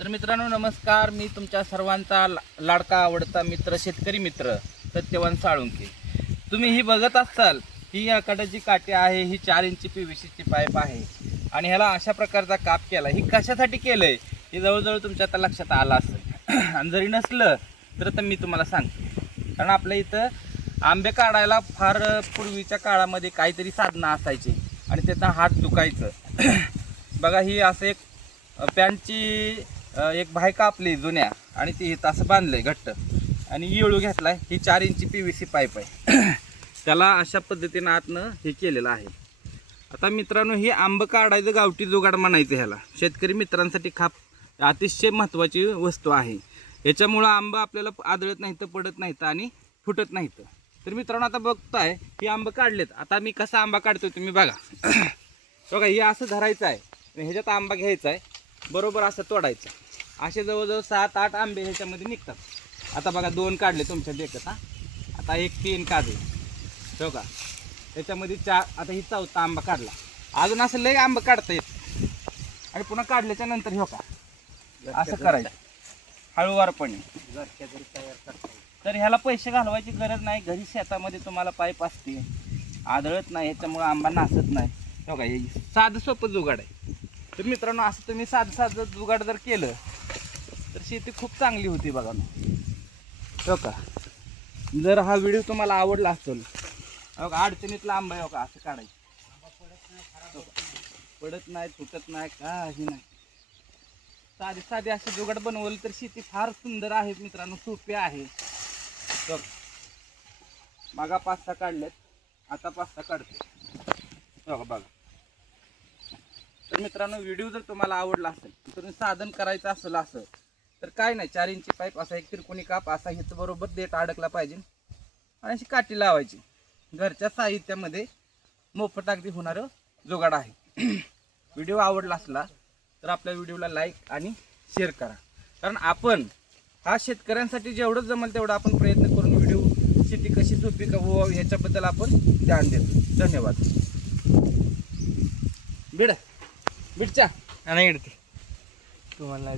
तर मित्रांनो नमस्कार, मी तुमच्या सर्वांचा लाडका आवडता मित्र शेतकरी मित्र सत्यवान साळुंके। तुम्ही ही बघत असाल ही या कडाची काठी आहे, ही 4 इंची PVC पाईप आहे आणि ह्याला अशा प्रकारचा काप केला। ही कशासाठी केलंय हे जवळजवळ तुमच्या आता लक्षात आलं असेल आणि जरी नसलं तर आता मी तुम्हाला सांगतो। कारण आपल्या इथं आंबे काढायला फार पूर्वीच्या काळामध्ये काहीतरी साधनं असायची आणि त्याचा हात दुखायचं बघा। ही असं एक पॅन्टची एक भाई कापली जुन्या आणि ती इथं असं बांधलंय घट्ट आणि येळू घेतलाय। ही 4 इंची PVC पाईप आहे त्याला अशा पद्धतीनं आतनं हे केलेलं आहे। आता मित्रांनो ही आंबं काढायचं गावठी जुगाड म्हणायचं ह्याला। शेतकरी मित्रांसाठी खाप अतिशय महत्त्वाची वस्तू आहे। याच्यामुळं आंबं आपल्याला आदळत नाहीत, पडत नाहीत आणि फुटत नाहीत। तर मित्रांनो आता बघताय ही आंबं काढलेत। आता मी कसा आंबा काढतोय तुम्ही बघा बघा, हे असं धरायचं आहे, ह्याच्यात आंबा घ्यायचा आहे, बरोबर असं तोडायचं। असे जवळजवळ 7-8 आंबे ह्याच्यामध्ये निघतात। आता बघा 2 काढले तुमच्या देखत, आता 1-3 काढले बघा, त्याच्यामध्ये 4, आता ही 4था आंबा काढला। अजून असं लय आंबा काढता येत आणि पुन्हा काढल्याच्या नंतर हो का असं करायचं हळूवारपणे। तर ह्याला पैसे घालवायची गरज नाही, घरी शेतामध्ये तुम्हाला पाईप असते, आदळत नाही, याच्यामुळे आंबा नासत नाही। हो का, हे साधं सोपं जुगाड आहे। तर मित्रांनो असं तुम्ही साधं जुगाड जर केलं तर शेती खूप चांगली होती बघा। हो का, जर हा व्हिडिओ तुम्हाला आवडला असेल, हो का, अडचणीतला आंबा आहे हो का, असं काढायचं, पडत नाही, तुटत नाही, काही नाही। साधे असे जुगाड बनवलं तर शेती फार सुंदर आहे मित्रांनो, सोपी आहे। तर मागा 5-6 काढलेत, आता 5-6 काढते हो का बघा। तर मित्रांनो व्हिडिओ जर तुम्हाला आवडला असेल, तुम्ही साधन करायचं असेल असं तर काय नाही, 4 इंची पाईप असा एक त्रिकोणी काप असा ह्याचं बरोबर देठ अडकला पाहिजे आणि अशी काठी लावायची। घरच्या साहित्यामध्ये मोफत अगदी होणारं जुगाड आहे। व्हिडिओ आवडला असला तर आपल्या व्हिडिओला लाईक आणि शेअर करा, कारण आपण हा शेतकऱ्यांसाठी जेवढं जमेल तेवढं आपण प्रयत्न करून व्हिडिओ शेती कशी सोपी का व्हावी ह्याच्याबद्दल आपण ध्यान देतो। धन्यवाद। बिडचा नाही तुम्हाला